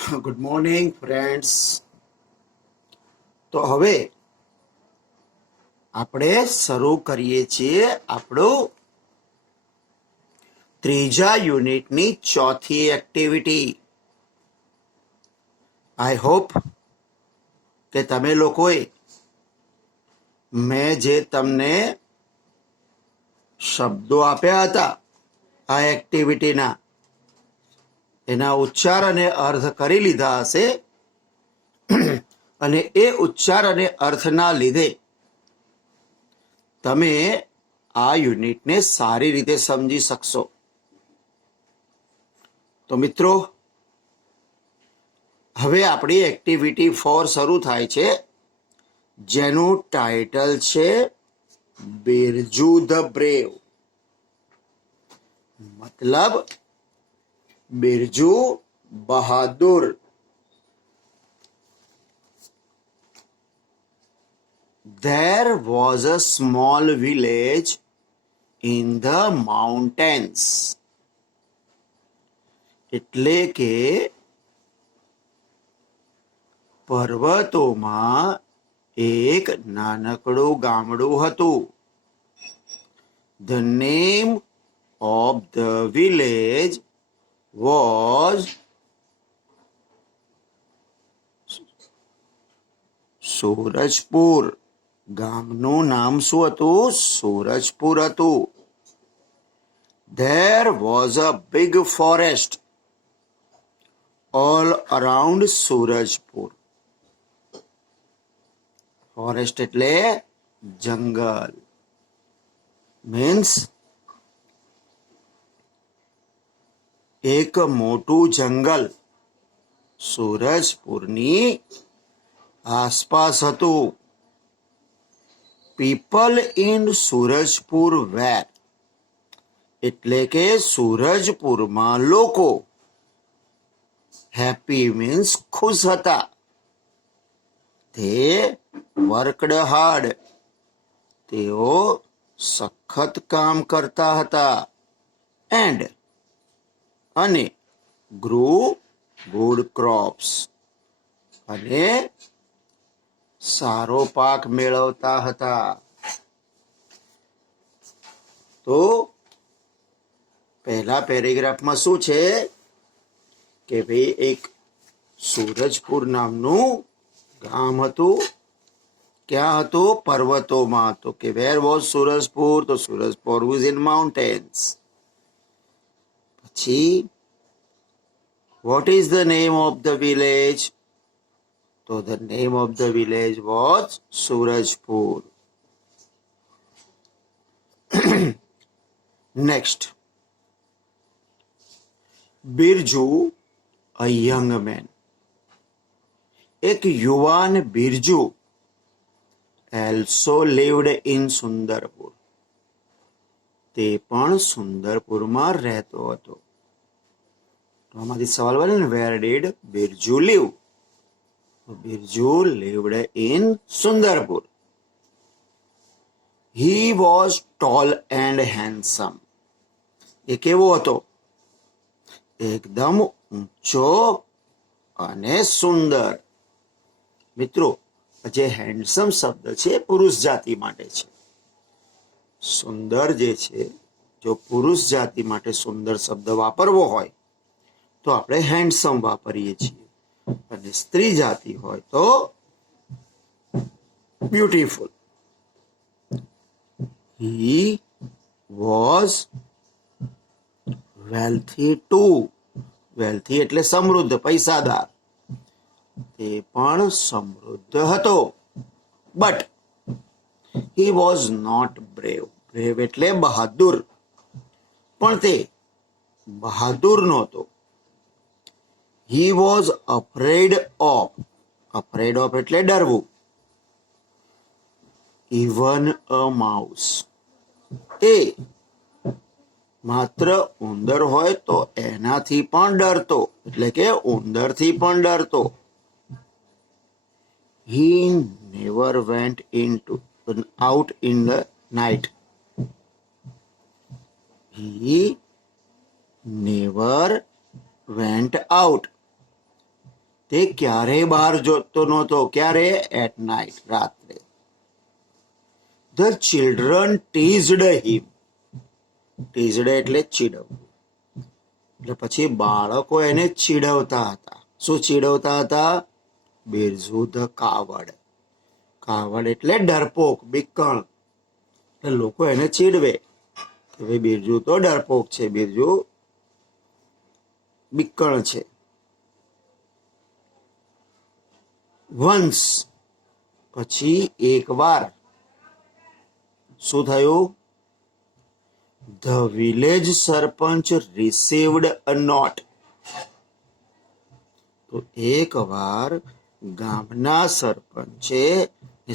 Good morning friends. તો હવે આપણે શરૂ કરીએ છીએ આપણું ત્રીજા યુનિટની ચોથી એક્ટિવિટી. આઈ હોપ કે તમે લોકોએ મેં જે તમને શબ્દો આપ્યા હતા આ એક્ટિવિટીના એના ઉચ્ચાર અને અર્થ કરી લીધા હશે અને એ ઉચ્ચાર અને અર્થના લીધે તમે આ યુનિટને સારી રીતે સમજી શકશો. તો મિત્રો, હવે આપણી એક્ટિવિટી 4 શરૂ થાય છે, જેનું ટાઇટલ છે બિરજુ ધ બ્રેવ. મતલબ બિરજુ બહાદુર. There was a small village in the mountains. એટલે કે પર્વતોમાં એક નાનકડું ગામડું હતું. The name of the village was સૂરજપુર. ગામનું નામ શું હતું? સૂરજપુર હતું. There was a big forest all around Surajpur. Forest એટલે જંગલ. મીન્સ એક મોટું જંગલ સૂરજપુરની આસપાસ હતું. People in Surajpur where. એટલે કે સૂરજપુરમાં લોકો હેપી મીન્સ ખુશ હતા. તે વર્કડ હાર્ડ. તેઓ સખત કામ કરતા હતા. એન્ડ અને ગ્રો ગુડ ક્રોપ્સ. અને સારો પાક મેળવતા હતા. તો પહેલા પેરેગ્રાફમાં શું છે કે ભાઈ એક સૂરજપુર નામનું ગામ હતું. ક્યાં હતું? પર્વતોમાં. તો કે વેર વોઝ સૂરજપુર? તો સૂરજપુર વોઝ ઇન માઉન્ટેન્સ. પછી what is the name of the village? તો the name of the village was Surajpur. Next, Birju, a young man. એક યુવાન Birju also lived in Sundarpur. તે પણ સુંદરપુરમાં રહેતો હતો. તો આમાંથી સવાલ બને ને, where did Birju live? Birju lived in Sundarpur. He was tall and handsome. એ કેવો હતો? એકદમ ઊંચો અને સુંદર. મિત્રો, જે હેન્ડસમ શબ્દ છે પુરુષ જાતિ માટે છે. સુંદર જે છે, જો પુરુષ જાતિ માટે સુંદર શબ્દ વાપરવો હોય તો આપણે હેન્ડસમ વાપરીએ છીએ. અને સ્ત્રી જાતિ હોય તો beautiful. He was wealthy too. wealthy એટલે સમૃદ્ધ, પૈસાદાર. તે પણ સમૃદ્ધ હતો. But he was not brave. brave એટલે બહાદુર. પણ તે બહાદુર નહોતો. He was afraid of. afraid of એટલે ડરવું. Even a mouse. એ માત્ર ઉંદર હોય તો એનાથી પણ ડરતો. એટલે કે ઉંદરથી પણ ડરતો. He never went out in the night. He never went out. તે ક્યારે બહાર જોતો નહોતો. ક્યારે? એટ નાઇટ, રાત્રે. ધ ચિલ્ડ્રન ટીઝડ હિમ. ટીઝડ એટલે ચીડવવું. એટલે પછી બાળકો એને ચીડવતા હતા. શું ચીડવતા હતા? બિરજુ ધ કાવડ. કાવડ એટલે ડરપોક, બિક્કણ. એટલે લોકો એને ચીડવે કે ભાઈ બિરજુ તો ડરપોક છે, બિરજુ બિક્કણ છે. વન્સ પછી એકવાર શું થયું? The village sarpanch received a note. તો એકવાર ગામના સરપંચે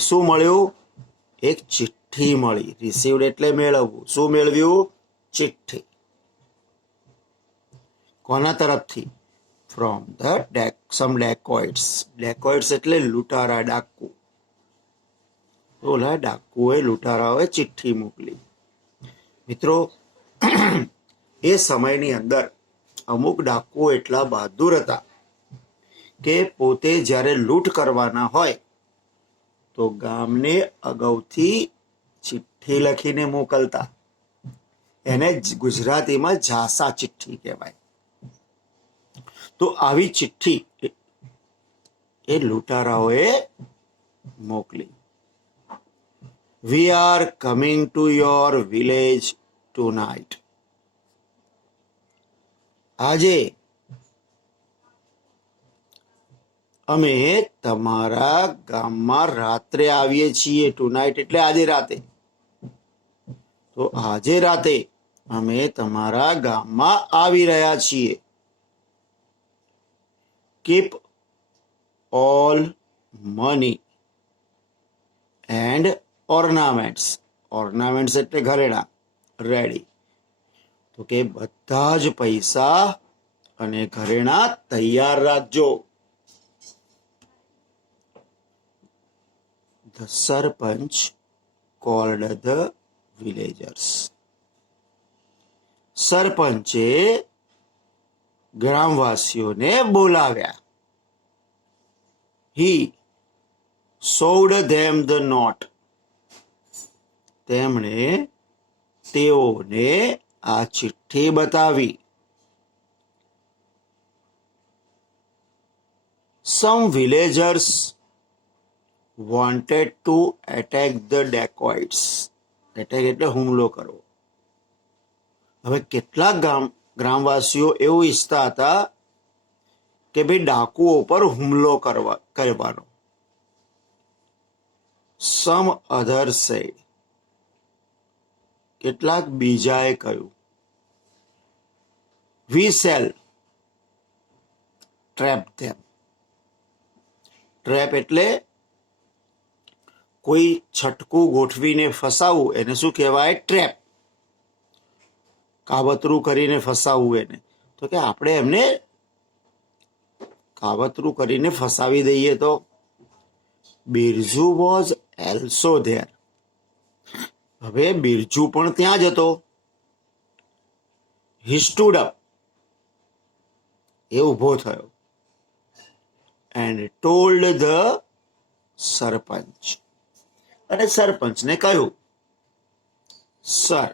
શું મળ્યું? એક ચિઠ્ઠી મળી. રિસીવ્ડ એટલે મેળવવું. શું મેળવ્યું? ચિઠ્ઠી. કોના તરફથી? From the some dacoits. Dacoits એટલે લૂંટારા, ડાકુ. ઓલા ડાકુએ, લૂંટારાઓએ ચિઠ્ઠી મોકલી. મિત્રો, એ સમયની અંદર અમુક ડાકુઓ એટલા બહાદુર હતા કે પોતે જ્યારે લૂંટ કરવાના હોય તો ગામને અગાઉથી ચિઠ્ઠી લખીને મોકલતા. એને ગુજરાતીમાં જાસા ચિઠ્ઠી કહેવાય. તો આવી ચિઠ્ઠી એ લૂંટારાઓએ મોકલી. We are coming to your village tonight. આજે અમે તમારા ગામમાં રાત્રે આવીએ છીએ. ટુનાઇટ એટલે આજે રાતે. તો આજે રાતે અમે તમારા ગામમાં આવી રહ્યા છીએ. Keep all money and ornaments. Ornaments એટલે ઘરેણાં રેડી. તો કે બધા જ પૈસા અને ઘરેણાં તૈયાર રાખજો. The sarpanch called the villagers. સરપંચે ગ્રામવાસીઓને બોલાવ્યા. He showed them the note. તેમણે તેઓને આ ચિઠ્ઠી બતાવી. Some villagers wanted to attack the dacoits. Attack એટલે હુમલો કરવો. હવે કેટલાક ગ્રામવાસીઓ એવું ઈચ્છતા હતા કે ભાઈ ડાકુઓ પર હુમલો કરવાનો. Some others said. કેટલાક બીજાએ કહ્યું, we shall trap them. Trap એટલે કોઈ છટકું ગોઠવીને ફસાવવું, એને શું કહેવાય? ટ્રેપ. કાવતરું કરીને ફસાવવું એને. તો કે આપણે એમને કાવતરું કરીને ફસાવી દઈએ તો. Birju was also there. હવે બિરજુ પણ ત્યાં જ હતો. હી સ્ટૂડ અપ. એ ઊભો થયો. એન્ડ ટોલ્ડ ધ સરપંચ. અને સરપંચને કહ્યું, સર,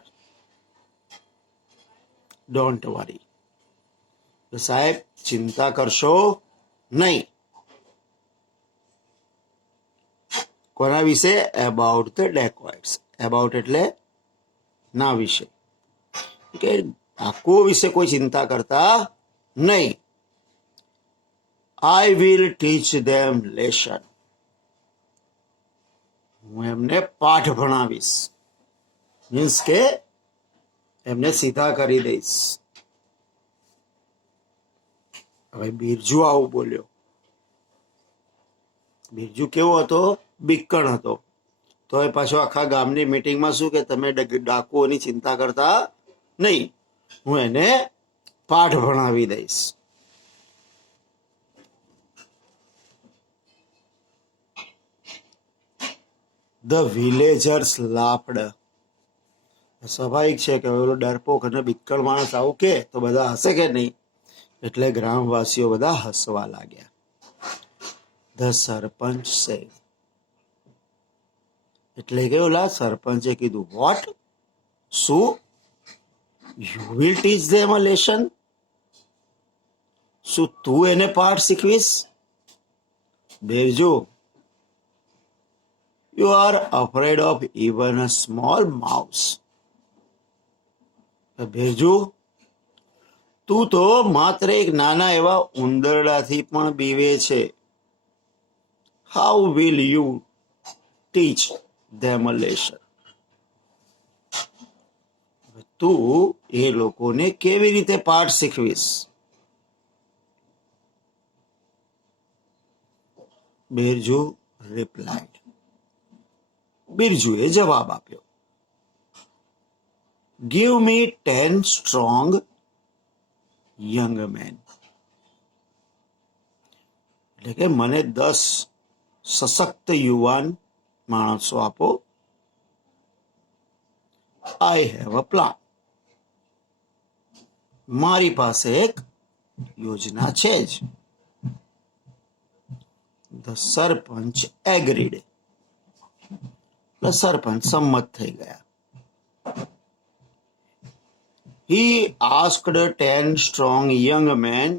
ડોન્ટ વરી. સાહેબ, ચિંતા કરશો નહીં. કોના વિશે? About the dacoits. અબાઉટ એટલે ના વિશે. કે ડાકુઓ વિશે કોઈ ચિંતા કરતા નહીં. I will teach them lesson. હું એમને પાઠ ભણાવીશ. મીન્સ કે એમને સીધા કરી દઈશ. હવે બિરજુ આવું બોલ્યો. બિરજુ કેવો હતો? બિક્કણ હતો. તો એ પાછો આખા ગામની મીટિંગમાં શું કે તમે ડાકુઓની ચિંતા કરતા નહીં, હું એને પાઠ ભણાવી દઈશ. The villagers laughed. સ્વાભાવિક છે કે ઓલો ડરપોક અને બિક્કણ માણસ આવું કે તો બધા હસે કે નહીં. એટલે ગ્રામવાસીઓ બધા હસવા લાગ્યા. The sarpanch said. એટલે કે ઓલા સરપંચે કીધું, વોટ? શું? You will teach them a lesson? શું તું એને પાઠ શીખવીશ? Birju, you are afraid of even a small mouse. Birju, તું તો માત્ર એક નાના એવા ઉંદરડાથી પણ બીવે છે. How will you teach them a lesson? તું એ લોકોને કેવી રીતે પાઠ શીખવીશ? બિરજુ રિપ્લાઇડ. બિરજુએ જવાબ આપ્યો, give me 10 strong young men. એટલે કે મને 10 સશક્ત યુવાન માણસો આપો. I have a plan. મારી પાસે એક યોજના છે જ. The sarpanch agreed. સરપંચ સંમત થઈ ગયા. He asked 10 strong young men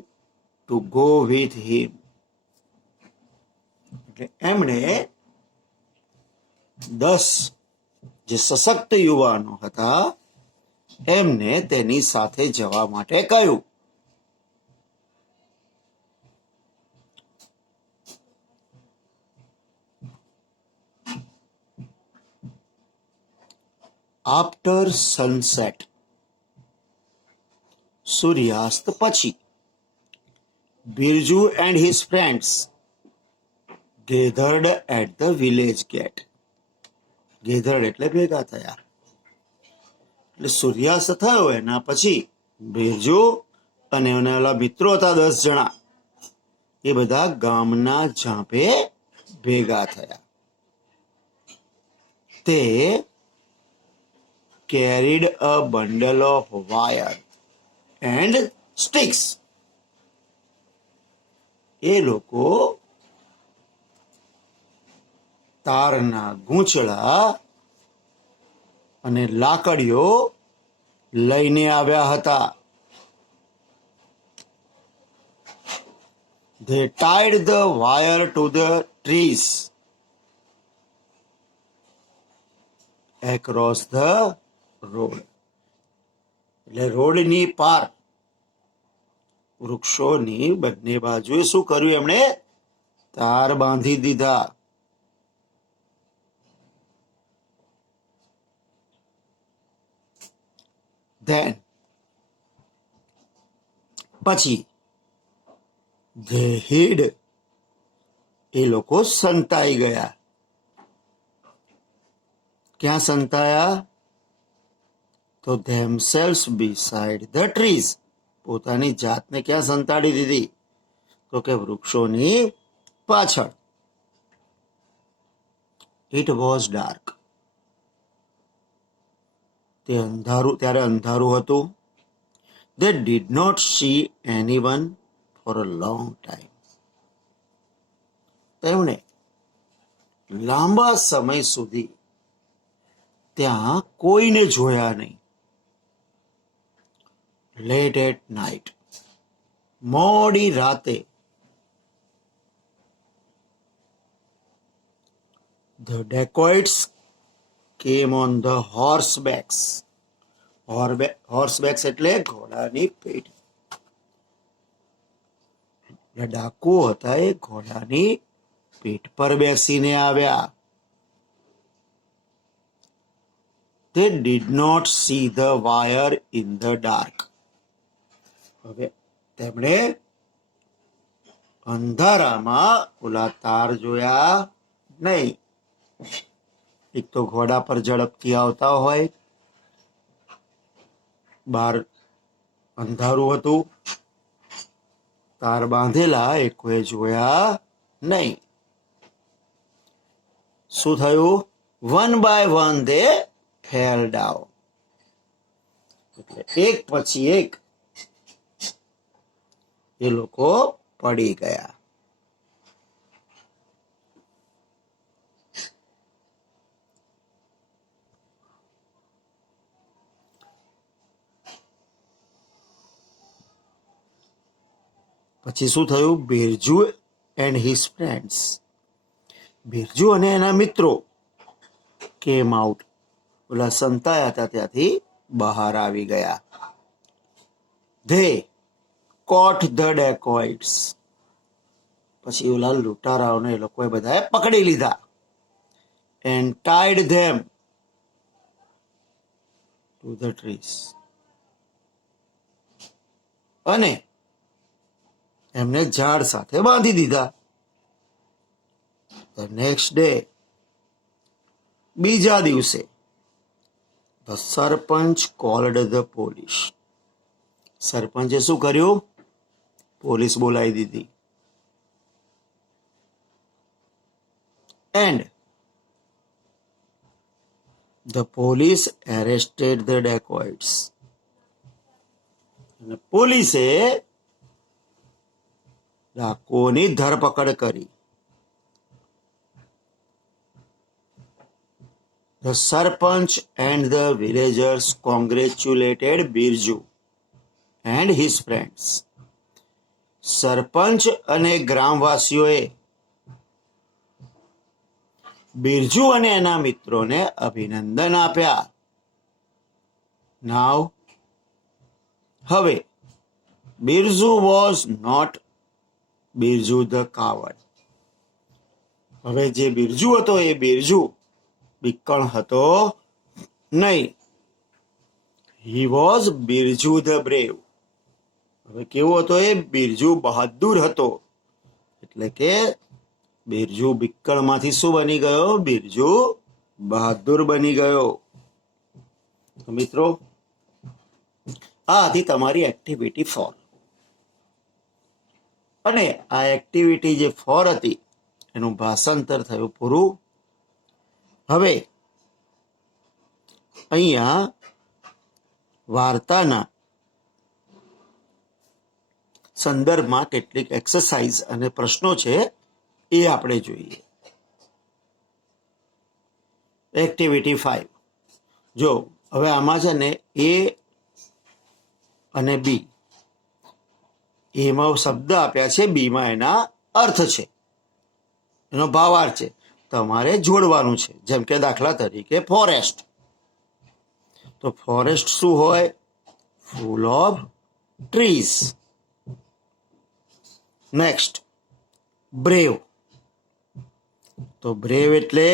to go with him. એટલે એમણે 10 જે સશક્ત યુવાનો હતા એમને તેની સાથે જવા માટે કહ્યું. After sunset. સૂર્યાસ્ત પછી. Birju and his friends gathered at the village gate. Gathered એટલે ભેગા થયા. એટલે સૂર્યાસ્ત થયો એના પછી બિરજુ અને ઓલા મિત્રો હતા 10 જણા, એ બધા ગામના ઝાંપે ભેગા થયા. તે carried a bundle of wire and sticks. એ લોકો તારના ગૂંચળા અને લાકડીઓ લઈને આવ્યા હતા. They tied the wire to the trees across the road. એટલે રોડની પાર વૃક્ષોની બંને બાજુએ શું કર્યું એમણે? તાર બાંધી દીધા. Then પછી they hid. એ લોકો સંતાઈ ગયા. ક્યાં સંતાયા? તો themselves beside the trees. પોતાની જાતને ક્યાં સંતાડી દીધી? તો કે વૃક્ષોની પાછળ. It was dark. ત્યારે અંધારું હતું. They did not see anyone for a long time. તેમણે લાંબા સમય સુધી ત્યાં કોઈને જોયા નહીં. Late at night. મોડી રાતે. The dacoits came on the horsebacks. Horsebacks એટલે ઘોડાની પીઠ. ડાકુ હતા એ ઘોડાની પીઠ પર બેસીને આવ્યા. They did not see the wire in the dark. હવે તેમણે અંધારામાં ઓલા તાર જોયા નહીં. એક તો ઘોડા પર ઝડપથી આવતા હોય, બહાર અંધારું હતું, તાર બાંધેલા એ કોઈ જોયા નહીં. શું થયું? One by one they fell down. એટલે એક પછી એક એ લોકો પડી ગયા. પછી શું થયું? Birju and his friends, Birju અને એના મિત્રો કેમ આઉટ, ઓલા સંતાયા હતા ત્યાંથી બહાર આવી ગયા. ધે કોટ ધ ડેકોઇટ્સ, પછી ઓલા લૂંટારાઓને એ લોકોએ બધાએ પકડી લીધા. And ટાઈડ them to the trees, અને એમને ઝાડ સાથે બાંધી દીધા. ધ નેક્સ્ટ ડે, બીજા દિવસે, the sarpanch called the police, સરપંચે શું કર્યું? પોલીસ બોલાવી દીધી. And the police arrested the dacoits, અને પોલીસે ડાકુઓની ધરપકડ કરી. The sarpanch and the villagers congratulated Birju and his friends. સરપંચ અને ગ્રામવાસીઓએ બિરજુ અને એના મિત્રોને અભિનંદન આપ્યા. નાવ, હવે, Birju was not Birju the coward, હવે જે બિરજુ હતો એ બિરજુ બિક્કણ હતો નહીં. He was Birju the brave, હવે કેવો હતો એ? બિરજુ બહાદુર હતો. એટલે કે બિરજુ બિક્કણમાંથી શું બની ગયો? બિરજુ બહાદુર બની ગયો. તો મિત્રો, આ હતી તમારી એક્ટિવિટી 4. અને આ એક્ટિવિટી જે 4 હતી એનું ભાષાંતર થયું પૂરું. હવે અહીંયા વાર્તાના સંદર્ભમાં કેટલીક એક્સરસાઇઝ અને પ્રશ્નો છે એ આપણે જોઈએ. એક્ટિવિટી 5, જો હવે આમાં છે ને એ અને બી, એમાં શબ્દ આપ્યા છે, બીમાં એના અર્થ છે, એનો ભાવાર્થ છે. તમારે જોડવાનું છે. જેમ કે દાખલા તરીકે ફોરેસ્ટ, તો ફોરેસ્ટ શું હોય? Full of trees. Next, brave, તો બ્રેવ એટલે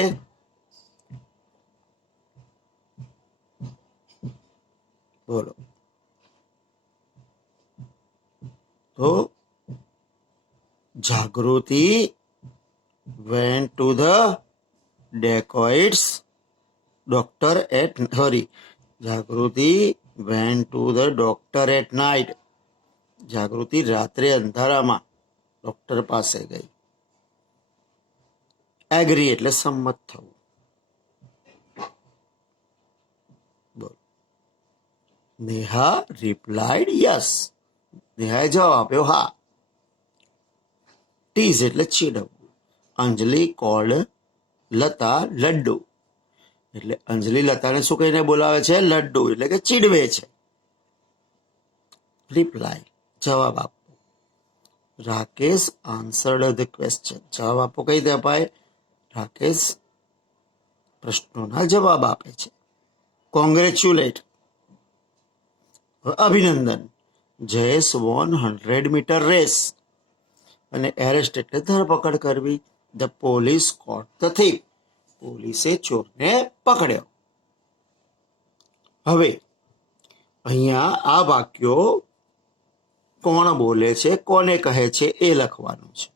બોલો, તો જાગૃતિ went to the dacoits doctor at Jagruti went to the doctor at night, જાગૃતિ રાત્રે અંધારામાં ડોક્ટર પાસે ગઈ. એગ્રી એટલે સંમત થવું. બોલ. નેહા રિપ્લાઇડ યસ, નેહાએ જવાબ આપ્યો હા. ટીઝ એટલે ચીડવવું. અંજલિ કોલ્ડ લતા લડ્ડુ, એટલે અંજલિ લતાને શું કહીને બોલાવે છે? લડ્ડુ, એટલે કે ચીડવે છે. રિપ્લાય, જવાબ આપો. રાકેશ આન્સર્ડ ધ ક્વેશ્ચન, જવાબ આપો કઈ રીતે અપાય? રાકેશ પ્રશ્નોના જવાબ આપે છે. કોંગ્રેચ્યુલેટ, અભિનંદન. જયેશ વોન 100 મીટર રેસ, અને એરેસ્ટ એટલે ધરપકડ કરવી. The police caught the thief, પોલીસે ચોરને પકડ્યો. હવે અહીંયા આ વાક્યો કોણ બોલે છે, કોને કહે છે એ લખવાનું છે.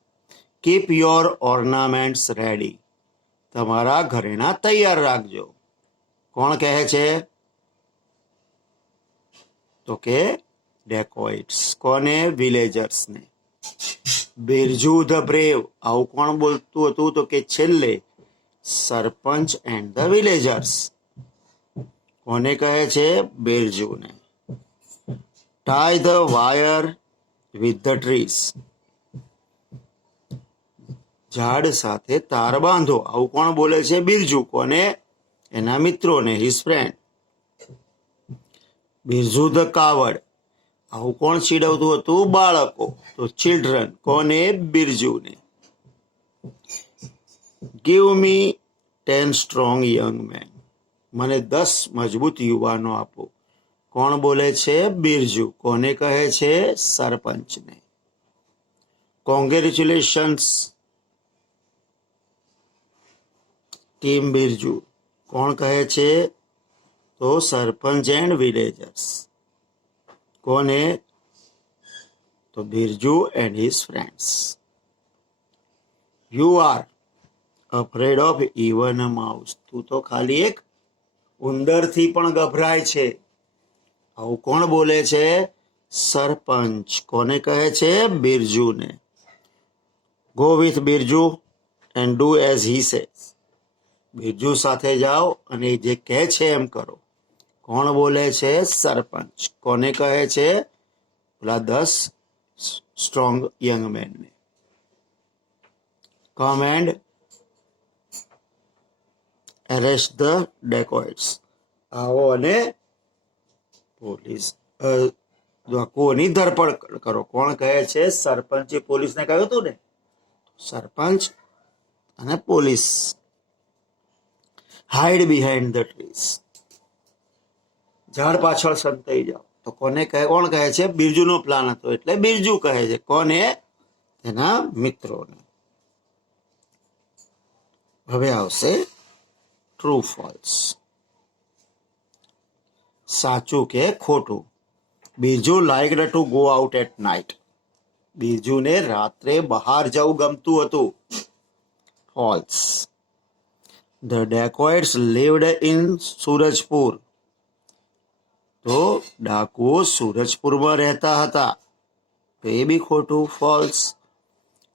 કીપ યોર ઓર્નામેન્ટ્સ રેડી, તમારા ઘરેણા તૈયાર રાખજો. કોણ કહે છે? તો કે ડેકોઇટ્સ. કોને? વિલેજર્સને. બિરજુ ધ બ્રેવ, આવું કોણ બોલતું હતું? તો કે છેલ્લે સરપંચ એન્ડ ધ વિલેજર્સ. કોને કહે છે? બિરજુને. Tie the wire with the trees, ઝાડ સાથે તાર બાંધો, આવું કોણ બોલે છે? બિરજુ. કોને? એના મિત્રોને, his friend. Birju the coward, આવું કોણ ચીડવતું હતું? બાળકો. તો ચિલ્ડ્રન. કોને? બિરજુને. Give me 10 strong young men. મને 10 મજબૂત યુવાનો આપો. કોણ બોલે છે? બિરજુ. કોને કહે છે? સરપંચને. Congratulations team Birju. કોણ કહે છે? તો સરપંચ એન્ડ વિલેજર્સ. કોને? તો Birju and his friends. You are afraid of even a mouse. તું તો ખાલી એક ઉંદરથી પણ ગભરાય છે. આવું કોણ બોલે છે? સરપંચ. કોને કહે છે? બિરજુને. Go with Birju and do as he says. Birju સાથે જાઓ અને જે કહે છે એમ કરો. કોણ બોલે છે? સરપંચ. કોને કહે છે? પેલા 10 સ્ટ્રોંગ યંગ મેનને. Come and arrest the dacoits. આવો અને પોલીસ ડાકુઓની ધરપકડ કરો. કોણ કહે છે? સરપંચે પોલીસને કહ્યું હતું ને. સરપંચ અને police. Hide behind the trees. ઝાડ પાછળ સંતાઈ જાઓ. તો કોણ કહે છે? બિરજુનો પ્લાન હતો એટલે બિરજુ કહે છે. કોને? તેના મિત્રોને. હવે આવશે ટ્રુ ફોલ્સ. સાચું કે ખોટું? Birju liked to go out at night. બિરજુને રાત્રે બહાર જવું ગમતું હતું. False. The dacoits lived in Surajpur. તો ડાકુઓ સુરજપુરમાં રહેતા હતા. તો એ બી ખોટું. False.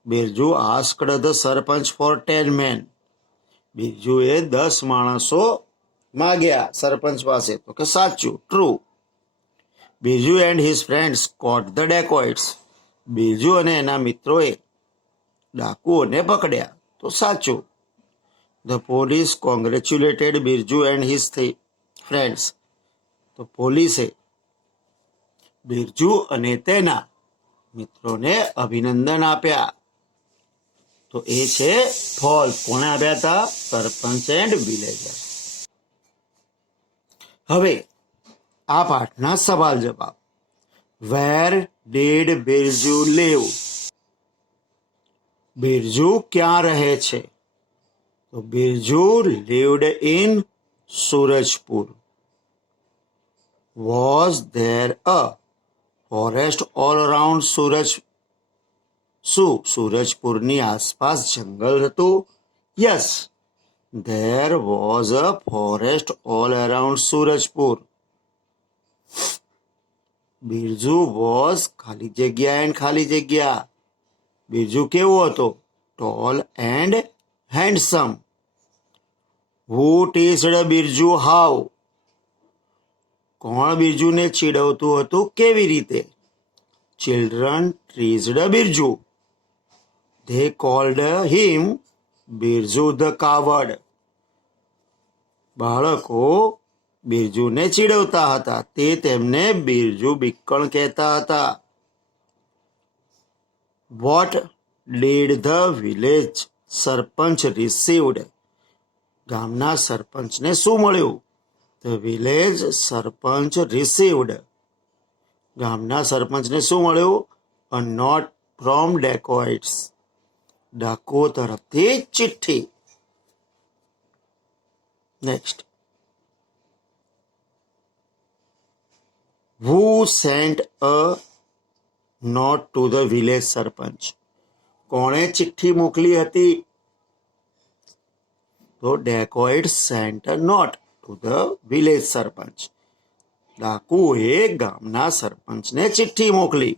Birju asked the sarpanch for 10 men. બિરજુએ 10 માણસો માગ્યા સરપંચ પાસે. તો કે સાચું. True. Birju and his friends caught the dacoits. બિરજુ અને એના મિત્રોએ ડાકુઓને પકડ્યા. તો સાચું. The police congratulated Birju and his friends. તો પોલીસે બિરજુ અને તેના મિત્રોને અભિનંદન આપ્યા. તો એ છે ફોલ્સ. કોને આપ્યા હતા? Sarpanch and villager. હવે આ પાઠના સવાલ જવાબ. Where did Birju live? Birju ક્યાં રહે છે? તો Birju lived in Surajpur. Was there a forest all around સુરજપુરની આસપાસ જંગલ હતું? Yes, there was a forest all around Surajpur. Birju was ખાલી જગ્યા એન્ડ ખાલી જગ્યા. બિરજુ કેવો હતો? Tall and handsome. Who teased Birju how? કોણ બિરજુને ચીડવતું હતું? કેવી રીતે? Children teased Birju. They called him Birju the coward. બાળકો બિરજુને ચીડવતા હતા. તે તેમને બિરજુ બિક્કણ કહેતા હતા. What did the village sarpanch received? ગામના સરપંચને શું મળ્યું? The village sarpanch received. ગામના સરપંચને શું મળ્યું? A note from dacoits. ડાકુઓ તરફથી ચિઠ્ઠી. Next. Who sent a note to the village સરપંચ? કોણે ચિઠ્ઠી મોકલી હતી? તો dacoits sent a note to the village સરપંચ. ડાકુએ ગામના સરપંચને ચિઠ્ઠી મોકલી.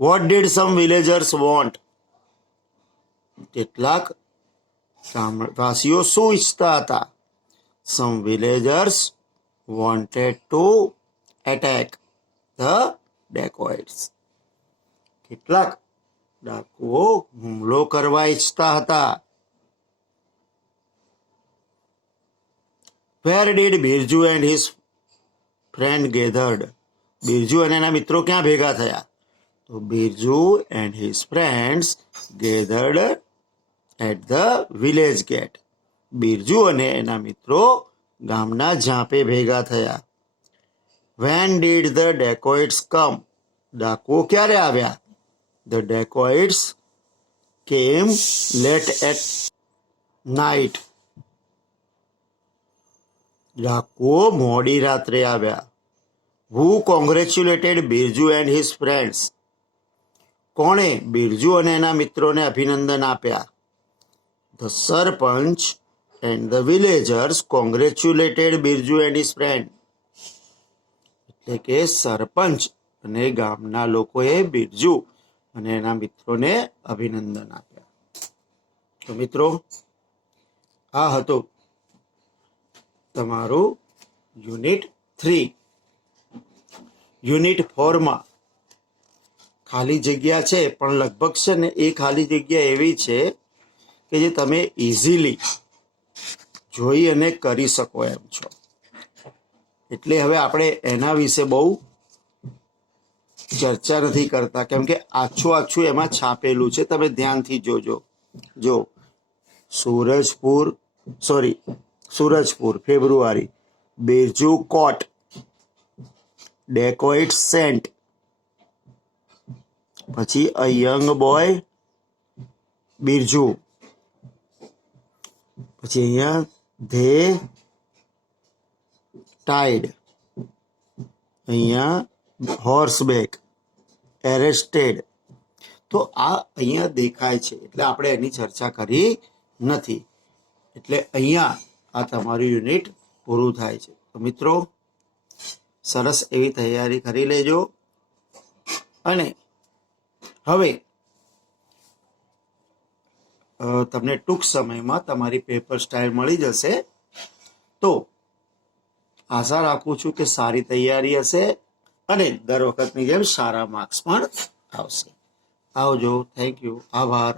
What did some villagers want? કેટલાક ગામવાસીઓ શું ઈચ્છતા હતા? Some villagers wanted to attack the dacoits. કેટલાક ડાકુઓ હુમલો કરવા ઈચ્છતા હતા. Where did Birju and his friend gathered? Birju અને એના મિત્રો ક્યાં ભેગા થયા? તો Birju and his friends gathered at the village gate. Birju અને એના મિત્રો ગામના ઝાંપે ભેગા થયા. When did the dacoits come? ડાકુઓ ક્યારે આવ્યા? The dacoits came late at night. ડાકુઓ મોડી રાત્રે આવ્યા. Who congratulated Birju and his friends? કોણે બિરજુ અને એના મિત્રોને અભિનંદન આપ્યા? The sarpanch and the villagers congratulated Birju and his friend. એટલે કે સરપંચ અને ગામના લોકોએ બિરજુ અને એના મિત્રોને અભિનંદન આપ્યા. તો મિત્રો, આ હતું તમારું યુનિટ 3. યુનિટ 4માં ખાલી જગ્યા છે, પણ લગભગ છે ને એ ખાલી જગ્યા એવી છે કે જે તમે ઇઝીલી જોઈ અને કરી શકો એમ છો. એટલે હવે આપણે એના વિશે બહુ ચર્ચા નથી કરતા, કેમ કે આછું એમાં છાપેલું છે. તમે ધ્યાનથી જોજો. જો સૂરજપુર ફેબ્રુઆરી, બિરજુ કોટ, ડેકોઇટ સેન્ટ, પછી અ યંગ બોય બિરજુ, પછી અહીંયા ધે ટાઈડ, અહીંયા હોર્સબેક, એરેસ્ટેડ. તો આ અહીંયા દેખાય છે, એટલે આપણે એની ચર્ચા કરી નથી. એટલે અહીંયા આ તમારું યુનિટ પૂરું થાય છે. તો મિત્રો, સરસ એવી તૈયારી કરી લેજો. અને હવે તમને ટૂંક સમયમાં તમારી પેપર સ્ટાઇલ મળી જશે. તો આશા રાખું છું કે સારી તૈયારી હશે અને દર વખતની જેમ સારા માર્ક્સ પણ આવશે. આવજો. Thank you. આભાર.